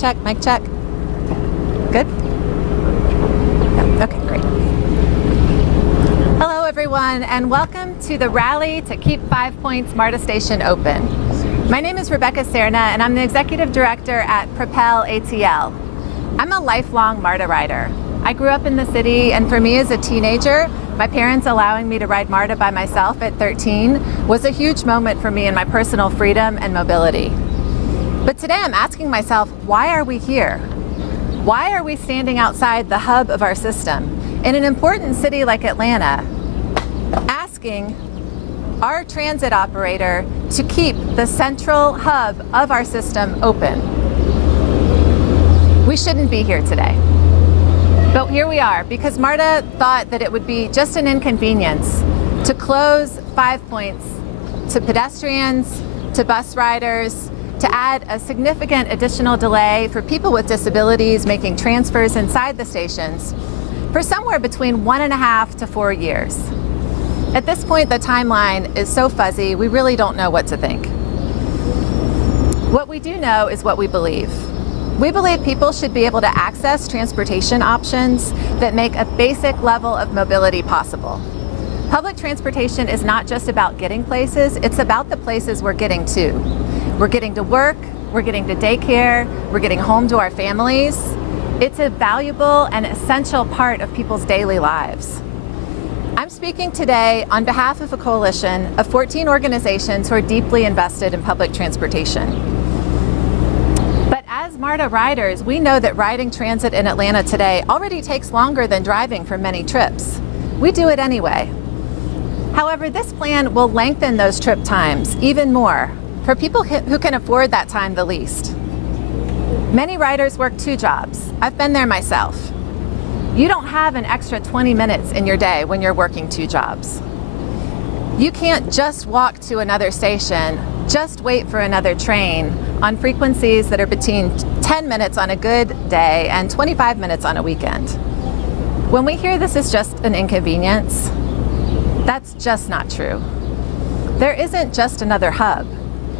check, mic check. Good? Okay, great. Hello, everyone, and welcome to the rally to keep 5 Points MARTA Station open. My name is Rebecca Serna, and I'm the Executive Director at Propel ATL. I'm a lifelong MARTA rider. I grew up in the city, and for me as a teenager, my parents allowing me to ride MARTA by myself at 13 was a huge moment for me in my personal freedom and mobility. But today I'm asking myself, why are we here? Why are we standing outside the hub of our system in an important city like Atlanta, asking our transit operator to keep the central hub of our system open? We shouldn't be here today. But here we are, because MARTA thought that it would be just an inconvenience to close 5 Points to pedestrians, to bus riders, to add a significant additional delay for people with disabilities making transfers inside the stations for somewhere between 1.5 to 4 years. At this point, the timeline is so fuzzy, we really don't know what to think. What we do know is what we believe. We believe people should be able to access transportation options that make a basic level of mobility possible. Public transportation is not just about getting places, it's about the places we're getting to. We're getting to work, we're getting to daycare, we're getting home to our families. It's a valuable and essential part of people's daily lives. I'm speaking today on behalf of a coalition of 14 organizations who are deeply invested in public transportation. As MARTA riders, we know that riding transit in Atlanta today already takes longer than driving for many trips. We do it anyway. However, this plan will lengthen those trip times even more for people who can afford that time the least. Many riders work 2 jobs. I've been there myself. You don't have an extra 20 minutes in your day when you're working 2 jobs. You can't just walk to another station, just wait for another train on frequencies that are between 10 minutes on a good day and 25 minutes on a weekend. When we hear this is just an inconvenience, that's just not true. There isn't just another hub.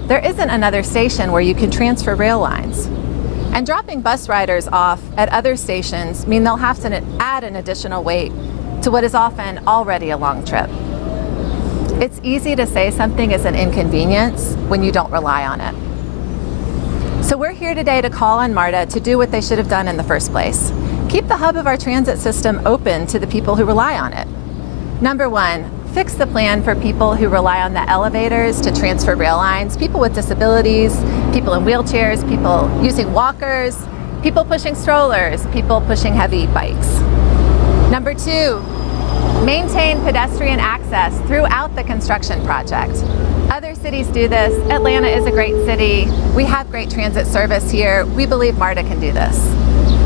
There isn't another station where you can transfer rail lines. And dropping bus riders off at other stations mean they'll have to add an additional wait to what is often already a long trip. It's easy to say something is an inconvenience when you don't rely on it. So we're here today to call on MARTA to do what they should have done in the first place. Keep the hub of our transit system open to the people who rely on it. Number 1, fix the plan for people who rely on the elevators to transfer rail lines, people with disabilities, people in wheelchairs, people using walkers, people pushing strollers, people pushing heavy bikes. Number 2, maintain pedestrian access throughout the construction project. Other cities do this. Atlanta is a great city. We have great transit service here. We believe MARTA can do this.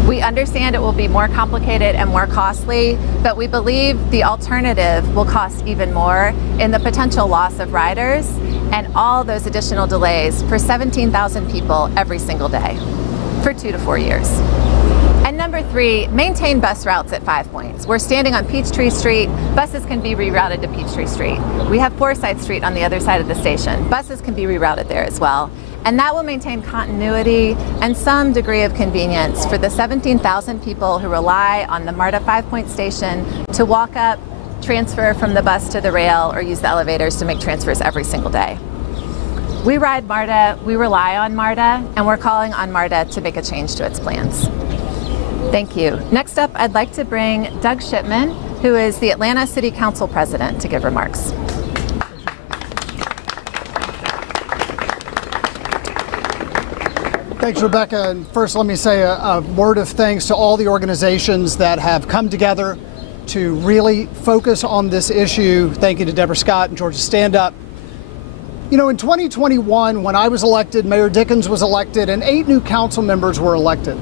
We understand it will be more complicated and more costly, but we believe the alternative will cost even more in the potential loss of riders and all those additional delays for 17,000 people every single day for 2 to 4 years. And number 3, maintain bus routes at 5 Points. We're standing on Peachtree Street. Buses can be rerouted to Peachtree Street. We have Forsyth Street on the other side of the station. Buses can be rerouted there as well. And that will maintain continuity and some degree of convenience for the 17,000 people who rely on the MARTA 5 Point station to walk up, transfer from the bus to the rail, or use the elevators to make transfers every single day. We ride MARTA, we rely on MARTA, and we're calling on MARTA to make a change to its plans. Thank you. Next up, I'd like to bring Doug Shipman, who is the Atlanta City Council President, to give remarks. Thanks, Rebecca. And first, let me say a word of thanks to all the organizations that have come together to really focus on this issue. Thank you to Deborah Scott and Georgia Stand Up. You know, in 2021, when I was elected, Mayor Dickens was elected, and 8 new council members were elected.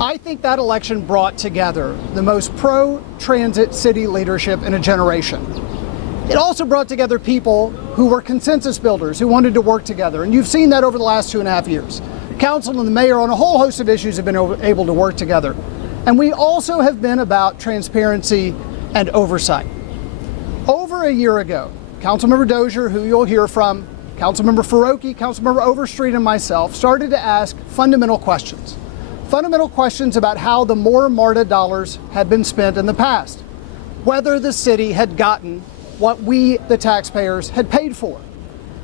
I think that election brought together the most pro-transit city leadership in a generation. It also brought together people who were consensus builders, who wanted to work together, and you've seen that over the last 2.5 years. Council and the mayor on a whole host of issues have been able to work together. And we also have been about transparency and oversight. Over a year ago, Councilmember Dozier, who you'll hear from, Councilmember Farokhi, Councilmember Overstreet, and myself started to ask fundamental questions. Fundamental questions about how the more MARTA dollars had been spent in the past, whether the city had gotten what we, the taxpayers, had paid for.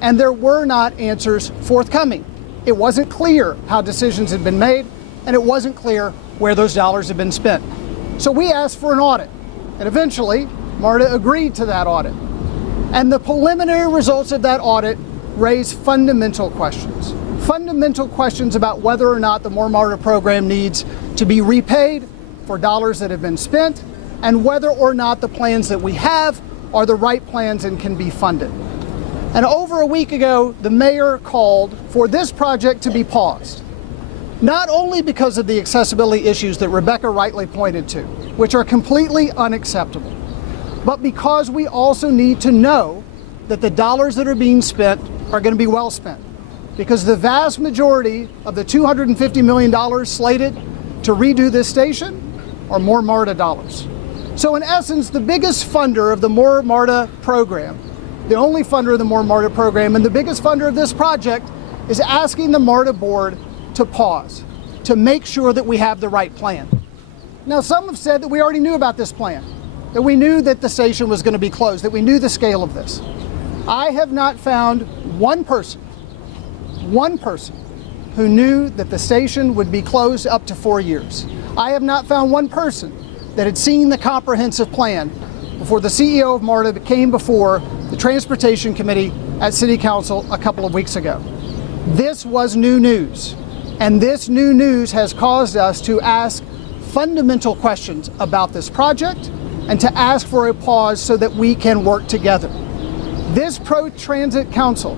And there were not answers forthcoming. It wasn't clear how decisions had been made, and it wasn't clear where those dollars had been spent. So we asked for an audit, and eventually MARTA agreed to that audit. And the preliminary results of that audit raise fundamental questions. Fundamental questions about whether or not the More MARTA program needs to be repaid for dollars that have been spent, and whether or not the plans that we have are the right plans and can be funded. And over a week ago, the mayor called for this project to be paused, not only because of the accessibility issues that Rebecca rightly pointed to, which are completely unacceptable, but because we also need to know that the dollars that are being spent are going to be well spent. Because the vast majority of the $250 million slated to redo this station are More MARTA dollars. So in essence, the biggest funder of the More MARTA program, the only funder of the More MARTA program, and the biggest funder of this project is asking the MARTA board to pause, to make sure that we have the right plan. Now, some have said that we already knew about this plan, that we knew that the station was going to be closed, that we knew the scale of this. I have not found one person who knew that the station would be closed up to 4 years. I have not found one person that had seen the comprehensive plan before the CEO of MARTA came before the Transportation Committee at City Council a couple of weeks ago. This was new news, and this new news has caused us to ask fundamental questions about this project and to ask for a pause so that we can work together. This pro-transit council,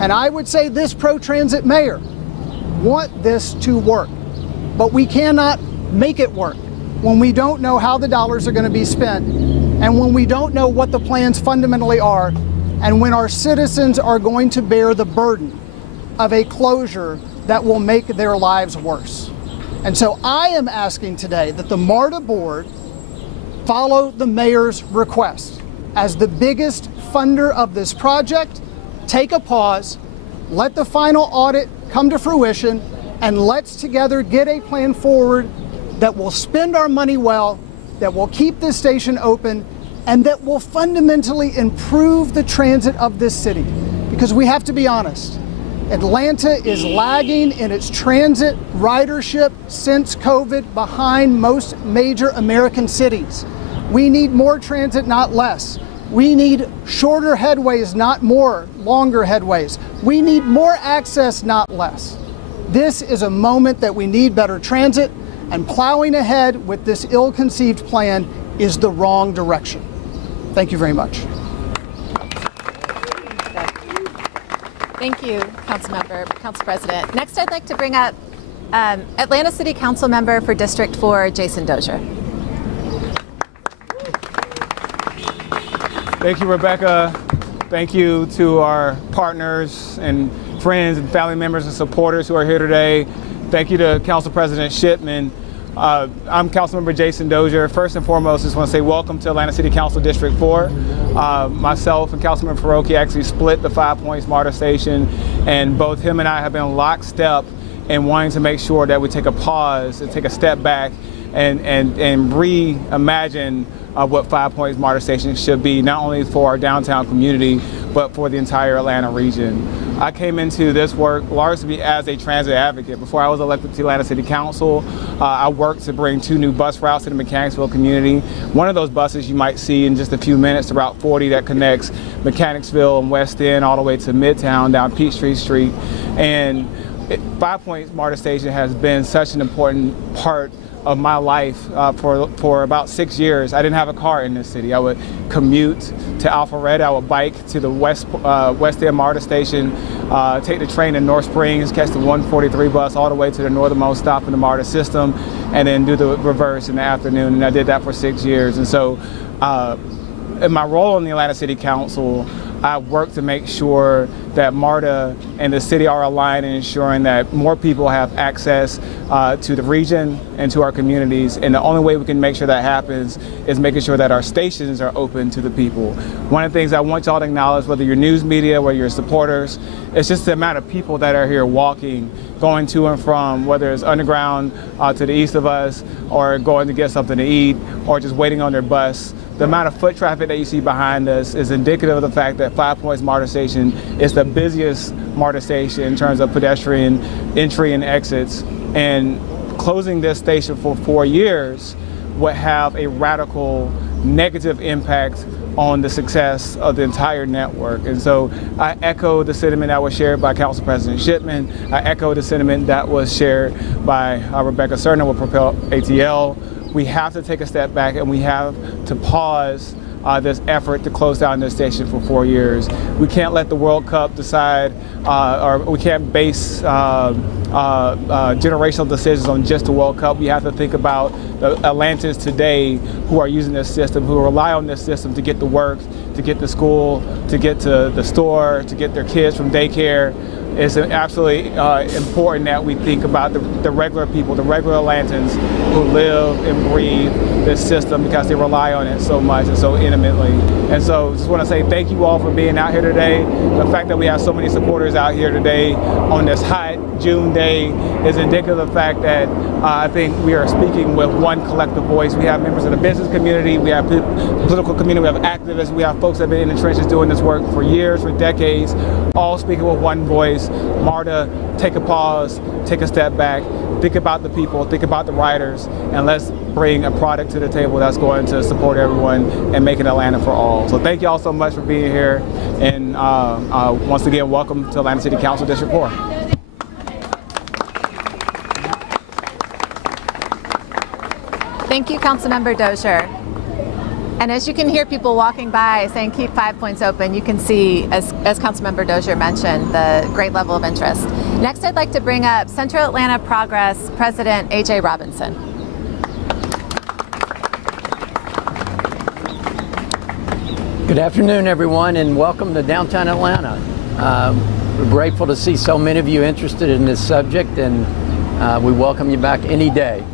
and I would say this pro-transit mayor, want this to work, but we cannot make it work when we don't know how the dollars are going to be spent, and when we don't know what the plans fundamentally are, and when our citizens are going to bear the burden of a closure that will make their lives worse. And so I am asking today that the MARTA board follow the mayor's request. As the biggest funder of this project, take a pause, let the final audit come to fruition, and let's together get a plan forward that will spend our money well, that will keep this station open, and that will fundamentally improve the transit of this city. Because we have to be honest, Atlanta is lagging in its transit ridership since COVID behind most major American cities. We need more transit, not less. We need shorter headways, not more, longer headways. We need more access, not less. This is a moment that we need better transit, and plowing ahead with this ill-conceived plan is the wrong direction. Thank you very much. Thank you, Council President. Next, I'd like to bring up Atlanta City Council member for District 4, Jason Dozier. Thank you, Rebecca. Thank you to our partners and friends and family members and supporters who are here today. Thank you to Council President Shipman. I'm Councilmember Jason Dozier. First and foremost, I just want to say welcome to Atlanta City Council District 4. Myself and Councilmember Faroki actually split the 5 Points MARTA station, and both him and I have been lockstep in wanting to make sure that we take a pause and take a step back and reimagine what 5 Points MARTA station should be, not only for our downtown community, but for the entire Atlanta region. I came into this work largely as a transit advocate. Before I was elected to Atlanta City Council, I worked to bring 2 new bus routes to the Mechanicsville community. One of those buses you might see in just a few minutes, Route 40, that connects Mechanicsville and West End all the way to Midtown down Peachtree Street. And 5 Points MARTA station has been such an important part of my life for about 6 years. I didn't have a car in this city. I would commute to Alpharetta. I would bike to the West End MARTA station, take the train in North Springs, catch the 143 bus all the way to the northernmost stop in the MARTA system, and then do the reverse in the afternoon. And I did that for 6 years. And so in my role in the Atlanta City Council, I work to make sure that MARTA and the city are aligned in ensuring that more people have access to the region and to our communities. And the only way we can make sure that happens is making sure that our stations are open to the people. One of the things I want y'all to acknowledge, whether you're news media, whether you're supporters, it's just the amount of people that are here walking, going to and from, whether it's underground to the east of us, or going to get something to eat, or just waiting on their bus. The amount of foot traffic that you see behind us is indicative of the fact that 5 Points MARTA station is the busiest MARTA station in terms of pedestrian entry and exits. And closing this station for 4 years would have a radical negative impact on the success of the entire network. And so I echo the sentiment that was shared by Council President Shipman. I echo the sentiment that was shared by Rebecca Cerna with Propel ATL. We have to take a step back and we have to pause this effort to close down this station for 4 years. We can't let the World Cup decide, or we can't base generational decisions on just the World Cup. We have to think about the Atlantans today who are using this system, who rely on this system to get to work, to get to school, to get to the store, to get their kids from daycare. It's absolutely important that we think about the regular people, the regular Atlantans who live and breathe this system because they rely on it so much and so intimately. And so just want to say thank you all for being out here today. The fact that we have so many supporters out here today on this hot June day is indicative of the fact that I think we are speaking with one collective voice. We have members of the business community, we have the political community, we have activists, we have folks that have been in the trenches doing this work for years, for decades, all speaking with one voice. MARTA, take a pause, take a step back, think about the people, think about the riders, and let's bring a product to the table that's going to support everyone and make it Atlanta for all. So thank you all so much for being here, and once again, welcome to Atlanta City Council District 4. Thank you, Councilmember Dozier. And as you can hear people walking by saying keep 5 Points open, you can see, as Councilmember Dozier mentioned, the great level of interest. Next, I'd like to bring up Central Atlanta Progress President A.J. Robinson. Good afternoon, everyone, and welcome to downtown Atlanta. We're grateful to see so many of you interested in this subject, and we welcome you back any day.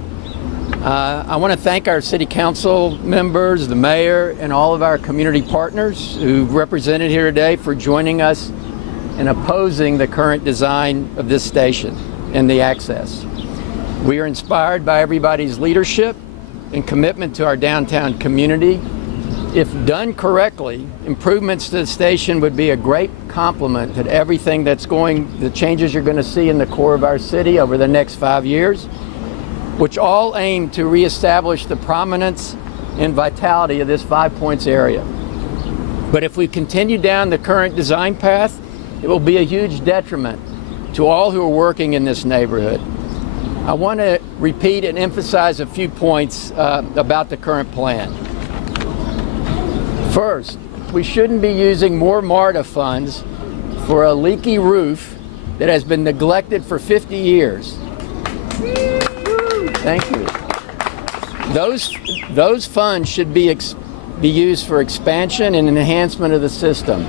I want to thank our city council members, the mayor, and all of our community partners who've represented here today for joining us in opposing the current design of this station and the access. We are inspired by everybody's leadership and commitment to our downtown community. If done correctly, improvements to the station would be a great complement to everything the changes you're going to see in the core of our city over the next 5 years, which all aim to reestablish the prominence and vitality of this 5 Points area. But if we continue down the current design path, it will be a huge detriment to all who are working in this neighborhood. I want to repeat and emphasize a few points about the current plan. First, we shouldn't be using more MARTA funds for a leaky roof that has been neglected for 50 years. Thank you. Those funds should be used for expansion and enhancement of the system.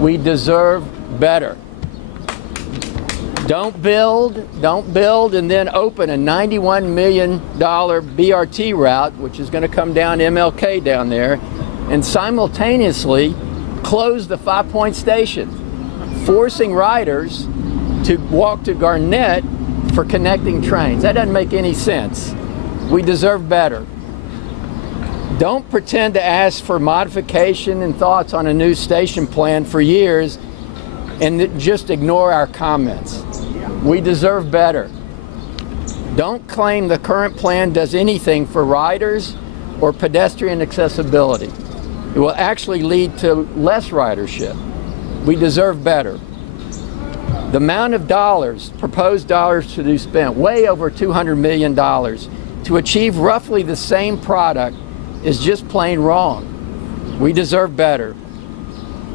We deserve better. Don't build and then open a $91 million BRT route, which is going to come down MLK down there, and simultaneously close the 5 Point station, forcing riders to walk to Garnett for connecting trains. That doesn't make any sense. We deserve better. Don't pretend to ask for modification and thoughts on a new station plan for years and just ignore our comments. We deserve better. Don't claim the current plan does anything for riders or pedestrian accessibility. It will actually lead to less ridership. We deserve better. The amount of proposed dollars to be spent, way over $200 million, to achieve roughly the same product is just plain wrong. We deserve better.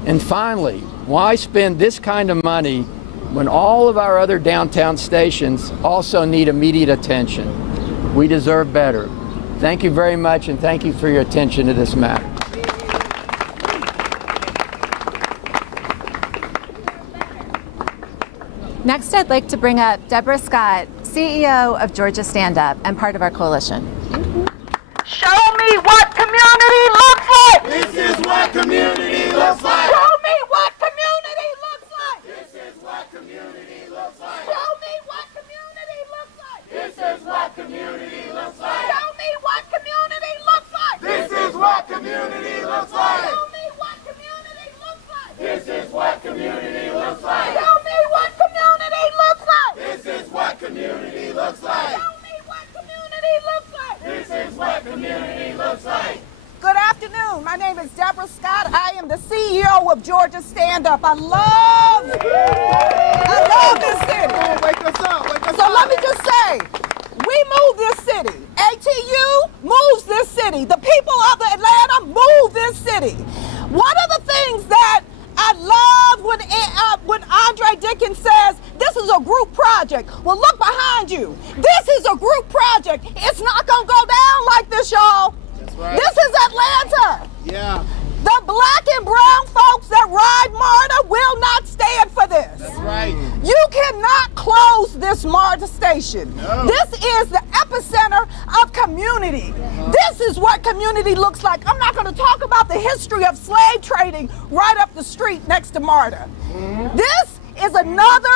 And finally, why spend this kind of money when all of our other downtown stations also need immediate attention? We deserve better. Thank you very much, and thank you for your attention to this matter. Next, I'd like to bring up Deborah Scott, CEO of Georgia Stand Up and part of our coalition. Show me what community looks like! This is what community looks like! Show me what community looks like! This is what community looks like! Show me what community looks like! This is what community looks like! Show me what community looks like! This is what community looks like! Show me what community looks like! This is what community looks like! Show me what community looks like! This is what community looks like! Show me what community looks like! This is what community looks like! Good afternoon. My name is Deborah Scott. I am the CEO of Georgia Stand Up. I love this city. Wake us up! Wake us So up! let me just say, we move this city. ATU moves this city. The people of Atlanta move this city. One of the things that I love when Andre Dickens says, this is a group project. Well, look behind you. This is a group project. It's not going to go down like this, y'all. That's right. This is Atlanta. Yeah. The black and brown folks that ride MARTA will not stand for this. That's right. You cannot close this MARTA station. No. This is the epicenter of community. This is what community looks like. I'm not going to talk about the history of slave trading right up the street next to MARTA. This is another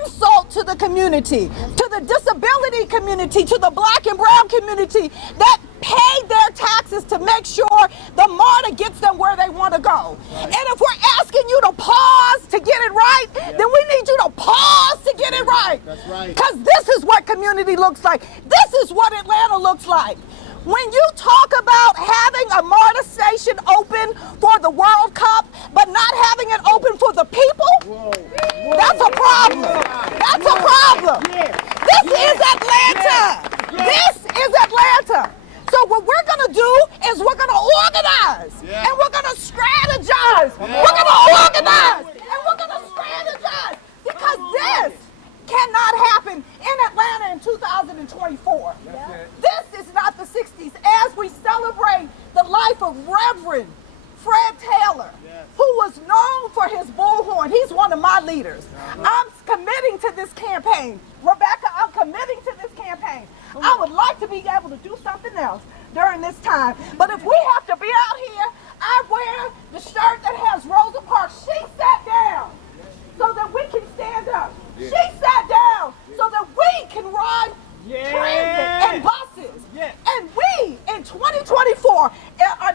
insult to the community, to the disability community, to the black and brown community that paid their taxes to make sure the MARTA gets them where they want to go. And if we're asking you to pause to get it right, then we need you to pause to get it right. That's right. Because this is what community looks like. This is what Atlanta looks like. When you talk about having a MARTA station open for the World Cup, but not having it open for the people, that's a problem. That's a problem. This is Atlanta. This is Atlanta. So what we're going to do is we're going to organize, and we're going to strategize. We're going to organize, and we're going to strategize, because this cannot happen in Atlanta in 2024. This is not the 60s. As we celebrate the life of Reverend Fred Taylor, who was known for his bullhorn. He's one of my leaders. I'm committing to this campaign. Rebecca, I'm committing to this campaign. I would like to be able to do something else during this time. But if we have to be out here, I wear the shirt that has Rosa Parks. She sat down so that we can stand up. She sat down so that we can ride transit and buses. And we, in 2024, are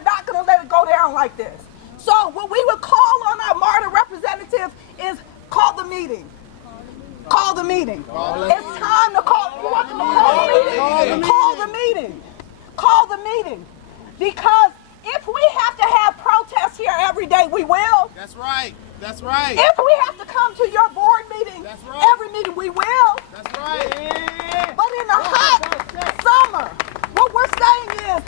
not going to let it go down like this. So what we would call on our MARTA representative is call the meeting. Call the meeting. It's time to call. You want them to call the meeting? Call the meeting. Call the meeting. Because if we have to have protests here every day, we will. That's right. That's right. If we have to come to your board meeting, That's right. every meeting, we will. That's right. But in the hot summer, what we're saying is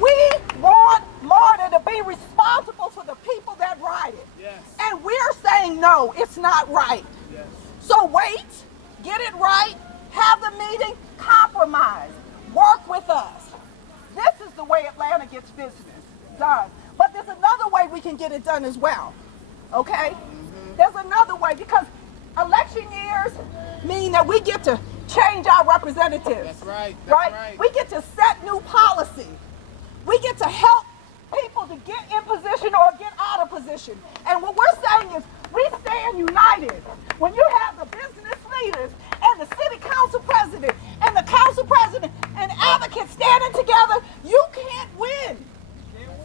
we want MARTA to be responsible for the people that ride it. Yes. And we're saying, no, it's not right. Yes. So wait, get it right, have the meeting, compromise, work with us. This is the way Atlanta gets business done. But there's another way we can get it done as well. Okay? There's another way, because election years mean that we get to change our representatives. That's right. That's right. We get to set new policy. We get to help people to get in position or get out of position. And what we're saying is we stand united. When you have the business leaders and the city council president and the council president and advocates standing together, you can't win.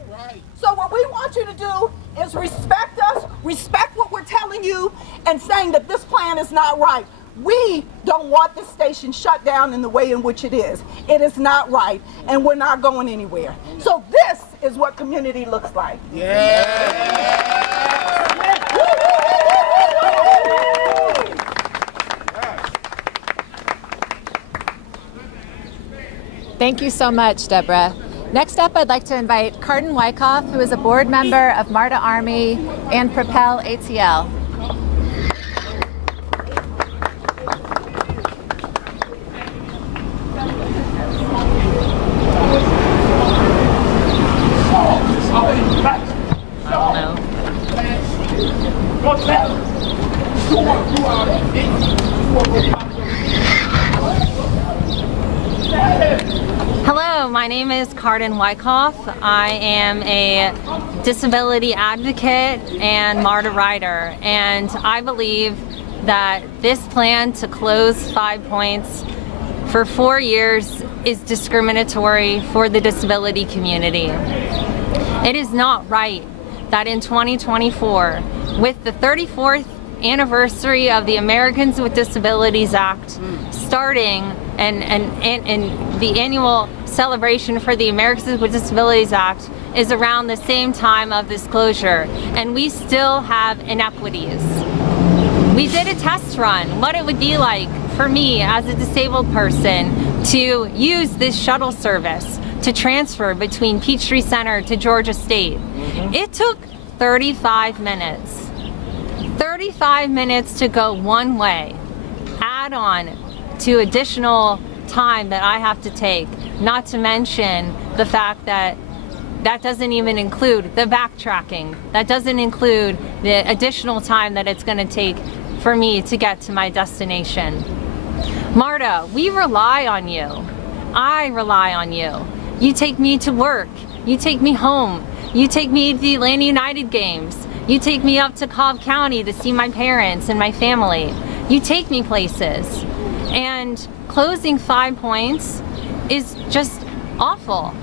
Right. So what we want you to do is respect us, respect what we're telling you, and saying that this plan is not right. We don't want this station shut down in the way in which it is. It is not right, and we're not going anywhere. So this is what community looks like. Thank you so much, Deborah. Next up, I'd like to invite Cardin Wyckoff, who is a board member of MARTA Army and Propel ATL. I don't know. my name is Cardin Wyckoff. I am a disability advocate and MARTA rider, and I believe that this plan to close 5 points for 4 years is discriminatory for the disability community. It is not right that in 2024, with the 34th anniversary of the Americans with Disabilities Act starting and the annual celebration for the Americans with Disabilities Act is around the same time of this closure, and we still have inequities. We did a test run, what it would be like for me as a disabled person to use this shuttle service to transfer between Peachtree Center to Georgia State. It took 35 minutes. 35 minutes to go one way. Add on to additional time that I have to take, not to mention the fact that that doesn't even include the backtracking. That doesn't include the additional time that it's going to take for me to get to my destination. MARTA, we rely on you. I rely on you. You take me to work. You take me home. You take me to the Atlanta United games. You take me up to Cobb County to see my parents and my family. You take me places. And closing 5 points is just awful.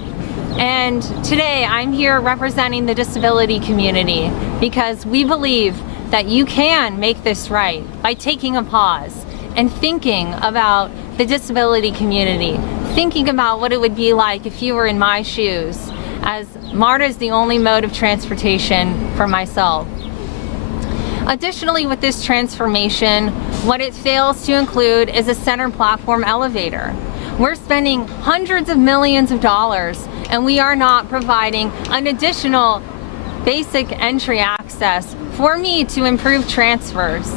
And today I'm here representing the disability community because we believe that you can make this right by taking a pause and thinking about the disability community, thinking about what it would be like if you were in my shoes, as MARTA is the only mode of transportation for myself. Additionally, with this transformation, what it fails to include is a center platform elevator. We're spending hundreds of millions of dollars and we are not providing an additional basic entry access for me to improve transfers.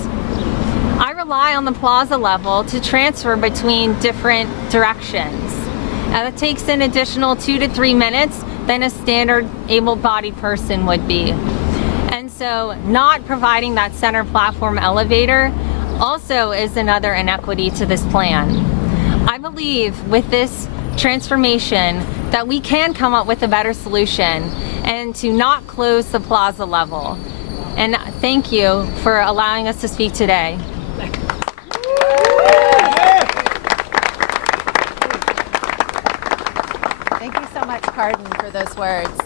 I rely on the plaza level to transfer between different directions. That takes an additional 2 to 3 minutes than a standard able-bodied person would be. And so not providing that center platform elevator also is another inequity to this plan. I believe with this transformation that we can come up with a better solution and to not close the plaza level. And thank you for allowing us to speak today. Thank you so much, Cardin, for those words.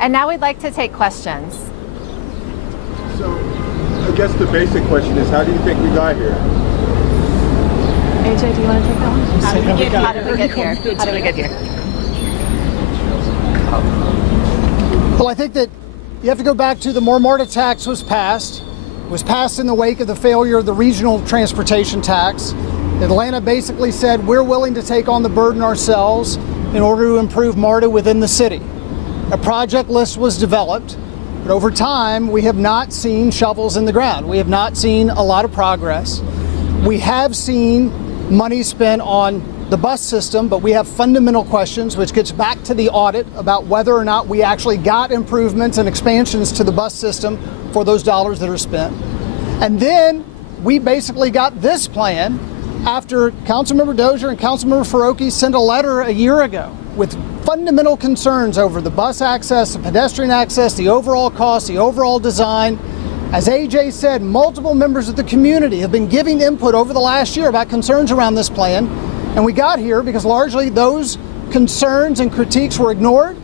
And now we'd like to take questions. So, I guess the basic question is, how do you think we got here? AJ, do you want to take that one? How did we get here? How did we get here? Well, I think that you have to go back to the more MARTA tax was passed. It was passed in the wake of the failure of the regional transportation tax. Atlanta basically said, we're willing to take on the burden ourselves in order to improve MARTA within the city. A project list was developed, but over time, we have not seen shovels in the ground. We have not seen a lot of progress. We have seen money spent on the bus system, but we have fundamental questions, which gets back to the audit about whether or not we actually got improvements and expansions to the bus system for those dollars that are spent. And then we basically got this plan after Councilmember Dozier and Councilmember Faroki sent a letter a year ago with fundamental concerns over the bus access, the pedestrian access, the overall cost, the overall design. As AJ said, multiple members of the community have been giving input over the last year about concerns around this plan. And we got here because largely those concerns and critiques were ignored.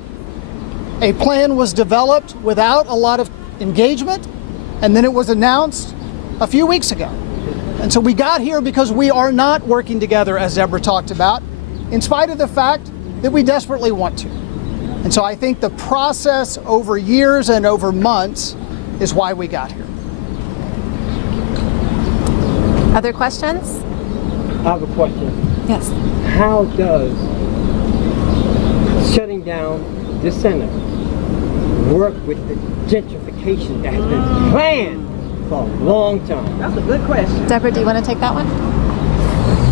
A plan was developed without a lot of engagement, and then it was announced a few weeks ago. And so we got here because we are not working together, as Deborah talked about, in spite of the fact that we desperately want to. And so I think the process over years and over months is why we got here. Other questions? I have a question. Yes. How does shutting down this center work with the gentrification that has been planned for a long time? That's a good question. Deborah, do you want to take that one?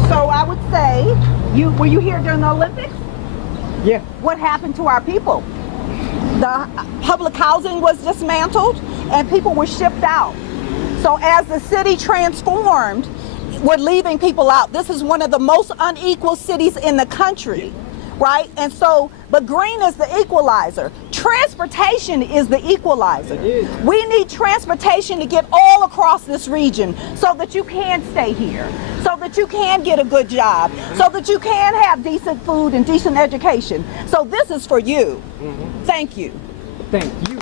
So I would say, were you here during the Olympics? Yeah. What happened to our people? The public housing was dismantled and people were shipped out. So as the city transformed, we're leaving people out. This is one of the most unequal cities in the country. right? And so, but green is the equalizer. Transportation is the equalizer. We need transportation to get all across this region so that you can stay here, so that you can get a good job, so that you can have decent food and decent education. So this is for you. Thank you. Thank you.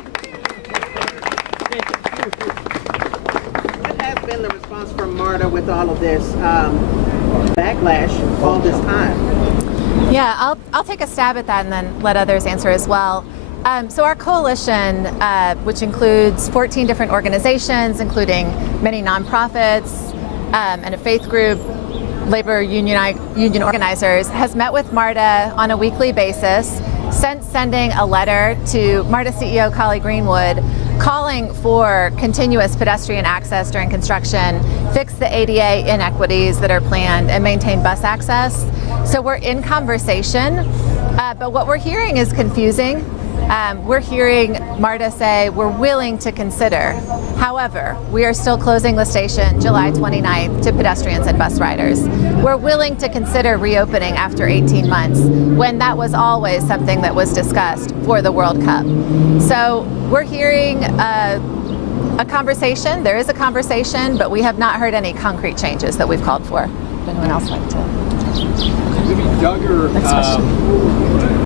What has been the response from MARTA with all of this backlash all this time? Yeah, I'll take a stab at that and then let others answer as well. So our coalition, which includes 14 different organizations, including many nonprofits and a faith group, labor union organizers, has met with MARTA on a weekly basis since sending a letter to MARTA CEO Collie Greenwood calling for continuous pedestrian access during construction, fix the ADA inequities that are planned, and maintain bus access. So we're in conversation, but what we're hearing is confusing. We're hearing MARTA say we're willing to consider. However, we are still closing the station July 29th to pedestrians and bus riders. We're willing to consider reopening after 18 months, when that was always something that was discussed for the World Cup. So we're hearing a conversation. There is a conversation, but we have not heard any concrete changes that we've called for. Would anyone else like to? Maybe Doug or Next question.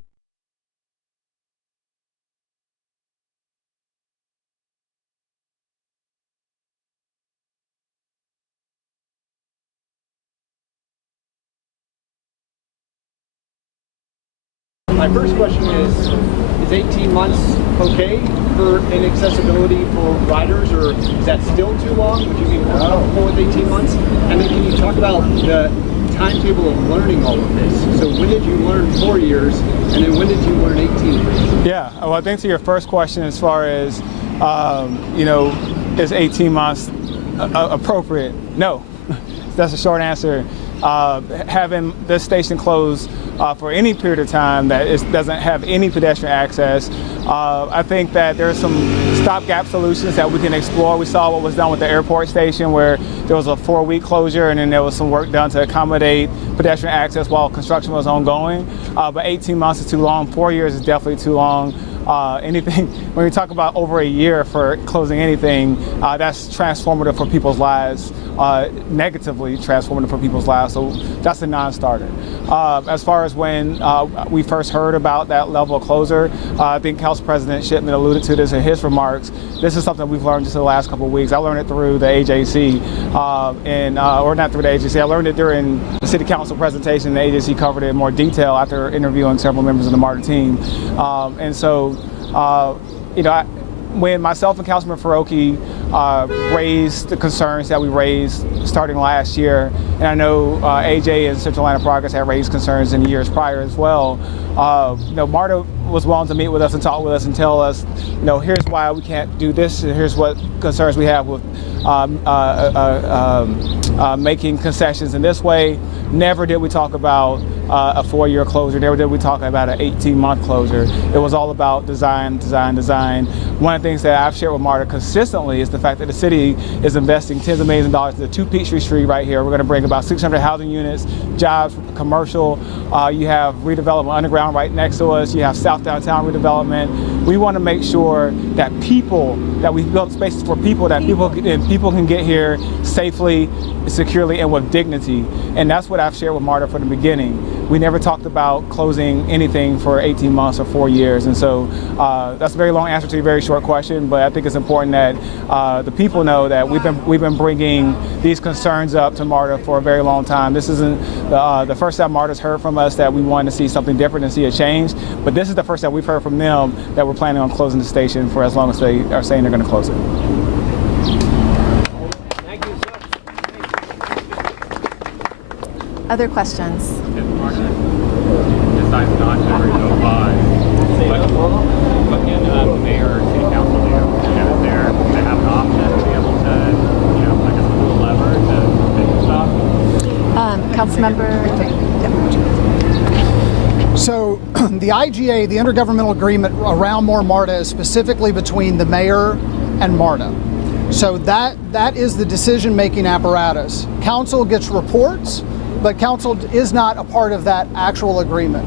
My first question is 18 months okay for inaccessibility for riders, or is that still too long? Would you be more comfortable with 18 months? And then can you talk about the timetable of learning all of this? So when did you learn 4 years, and then when did you learn 18 years? Yeah, well, I think to your first question, as far as, is 18 months appropriate? No, that's a short answer. Having this station closed for any period of time that doesn't have any pedestrian access, I think that there are some stopgap solutions that we can explore. We saw what was done with the airport station, where there was a 4-week closure and then there was some work done to accommodate pedestrian access while construction was ongoing. But 18 months is too long. 4 years is definitely too long. Anything, when we talk about over a year for closing anything, that's transformative for people's lives, negatively transformative for people's lives. So that's a non-starter. As far as when we first heard about that level of closure, I think Council President Shipman alluded to this in his remarks. This is something we've learned just in the last couple of weeks. I learned it through the AJC, or not through the AJC. I learned it during the City Council presentation. The AJC covered it in more detail after interviewing several members of the MARTA team. And so, when myself and Councilman Faroki raised the concerns that we raised starting last year, and I know AJ and Central Atlanta Progress had raised concerns in years prior as well, MARTA was willing to meet with us and talk with us and tell us, here's why we can't do this, and here's what concerns we have with making concessions in this way. Never did we talk about a 4-year closure. Never did we talk about an 18-month closure. It was all about design, design, design. One of the things that I've shared with MARTA consistently is the fact that the city is investing tens of millions of dollars into 2 Peachtree Street right here. We're going to bring about 600 housing units, jobs, commercial. You have redevelopment underground right next to us. You have South Downtown redevelopment. We want to make sure that we've built spaces for people, that people can get here safely, securely, and with dignity. And that's what I've shared with MARTA from the beginning. We never talked about closing anything for 18 months or 4 years. And so that's a very long answer to a very short question, but I think it's important that the people know that we've been bringing these concerns up to MARTA for a very long time. This isn't the first time MARTA's heard from us that we wanted to see something different and see a change, but this is the first time we've heard from them that we're planning on closing the station for as long as they are saying they're going to close it. Thank you, sir. Other questions? If MARTA decides not to reabide, what can the mayor or city council do? Is there to have an option to be able to, I guess, pull a lever to fix stuff? Councilmember. So the IGA, the intergovernmental agreement around more MARTA, is specifically between the mayor and MARTA. So that is the decision-making apparatus. Council gets reports, but council is not a part of that actual agreement.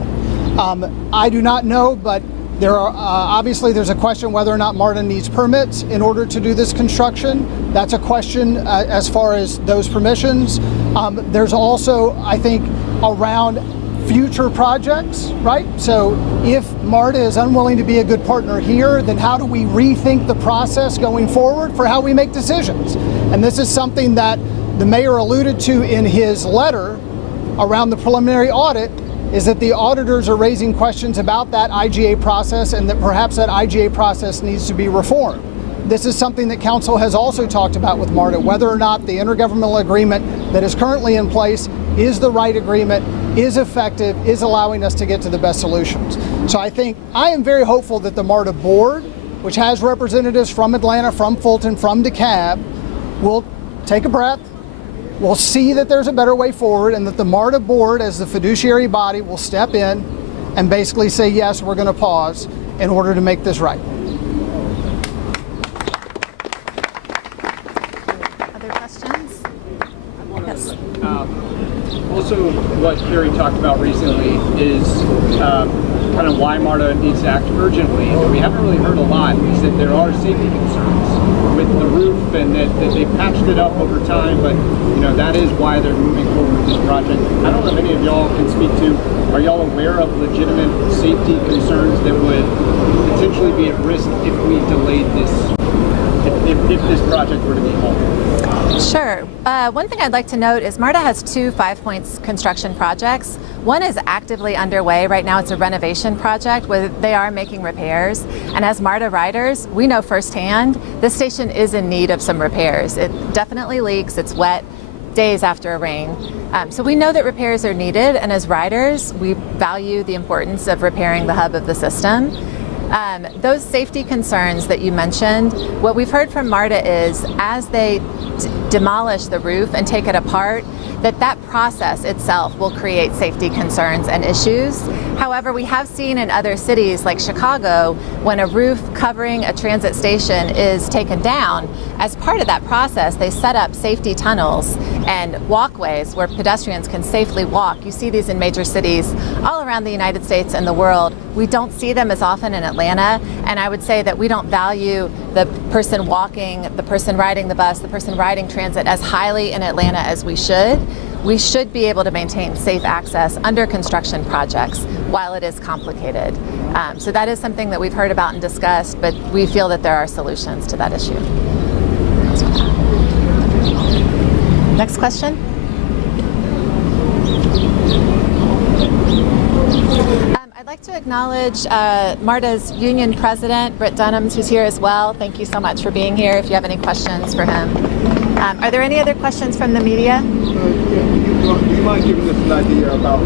I do not know, but there are obviously there's a question whether or not MARTA needs permits in order to do this construction. That's a question as far as those permissions. There's also, I think, around future projects, right? So if MARTA is unwilling to be a good partner here, then how do we rethink the process going forward for how we make decisions? And this is something that the mayor alluded to in his letter around the preliminary audit, is that the auditors are raising questions about that IGA process and that perhaps that IGA process needs to be reformed. This is something that council has also talked about with MARTA, whether or not the intergovernmental agreement that is currently in place is the right agreement, is effective, is allowing us to get to the best solutions. So I am very hopeful that the MARTA board, which has representatives from Atlanta, from Fulton, from DeKalb, will take a breath. We'll see that there's a better way forward, and that the MARTA board, as the fiduciary body, will step in and basically say, yes, we're going to pause in order to make this right. Other questions? Yes. Also, what Carrie talked about recently is kind of why MARTA needs to act urgently. And we haven't really heard a lot, is that there are safety concerns with the roof, and that they patched it up over time, but that is why they're moving forward with this project. I don't know if any of y'all can speak to, are y'all aware of legitimate safety concerns that would potentially be at risk if we delayed this, if this project were to be halted? Sure. One thing I'd like to note is MARTA has 2 Five Points construction projects. One is actively underway. Right now it's a renovation project where they are making repairs. And as MARTA riders, we know firsthand this station is in need of some repairs. It definitely leaks, it's wet days after a rain. So we know that repairs are needed, and as riders, we value the importance of repairing the hub of the system. Those safety concerns that you mentioned, what we've heard from MARTA is as they demolish the roof and take it apart, that process itself will create safety concerns and issues. However, we have seen in other cities like Chicago, when a roof covering a transit station is taken down, as part of that process, they set up safety tunnels and walkways where pedestrians can safely walk. You see these in major cities all around the United States and the world. We don't see them as often in Atlanta, and I would say that we don't value the person walking, the person riding the bus, the person riding transit as highly in Atlanta as we should. We should be able to maintain safe access under construction projects while it is complicated. So that is something that we've heard about and discussed, but we feel that there are solutions to that issue. Next question. I'd like to acknowledge MARTA's union president, Britt Dunhams, who's here as well. Thank you so much for being here. If you have any questions for him. Are there any other questions from the media? Do you mind giving us an idea about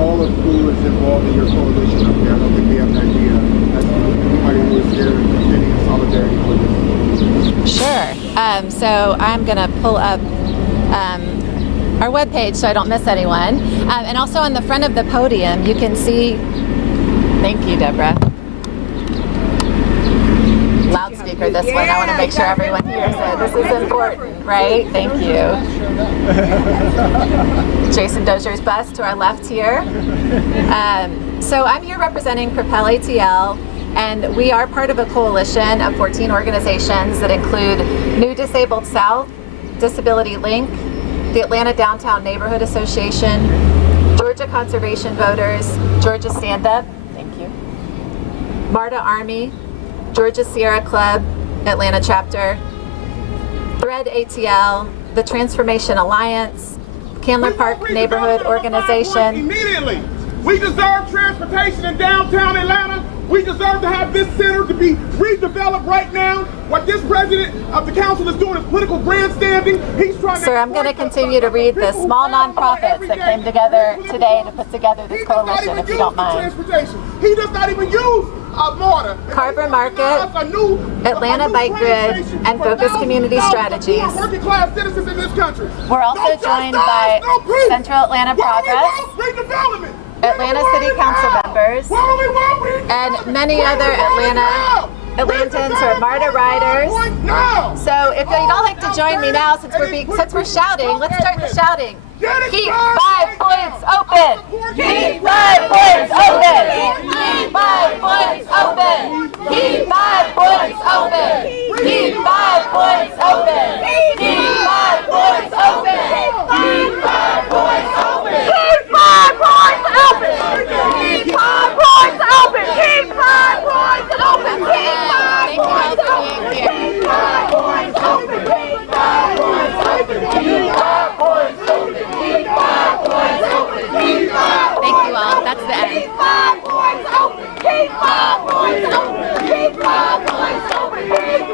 all of who is involved in your coalition up there? I don't think we have an idea. Everybody who is here standing in solidarity with us. Sure. So I'm going to pull up our webpage so I don't miss anyone. And also on the front of the podium, you can see, thank you, Deborah. Loudspeaker this one. I want to make sure everyone hears it. This is important, right? Thank you. Jason Dozier's bus to our left here. So I'm here representing Propel ATL, and we are part of a coalition of 14 organizations that include New Disabled South, Disability Link, the Atlanta Downtown Neighborhood Association, Georgia Conservation Voters, Georgia Stand Up, thank you, MARTA Army, Georgia Sierra Club, Atlanta Chapter, Thread ATL, the Transformation Alliance, Candler Park Neighborhood Organization. Immediately, we deserve transportation in downtown Atlanta. We deserve to have this center to be redeveloped right now. What this president of the council is doing is political grandstanding. He's trying to... Sir, I'm going to continue to read the small nonprofits that came together today to put together this coalition, if you don't mind. He does not even use MARTA. Carver Market, Atlanta Bike Grid, and Focus Community Strategies. Working class citizens in this country. We're also joined by Central Atlanta Progress, Atlanta City Council members, and many other Atlantans who are MARTA riders. So if you'd all like to join me now, since we're shouting, let's start the shouting. Keep 5 points open. Keep 5 points open. Keep 5 points open. Keep 5 points open. Keep 5 points open. Keep 5 points open. Keep 5 points open. Keep 5 points open. Keep 5 points open. Keep 5 points open. Keep 5 points open. Keep 5 points open. Keep 5 points open. Keep 5 points open. Keep 5 points open. Keep 5 points open. Thank you all. That's the end. Keep 5 points open. Keep 5 points open. Keep 5 points open.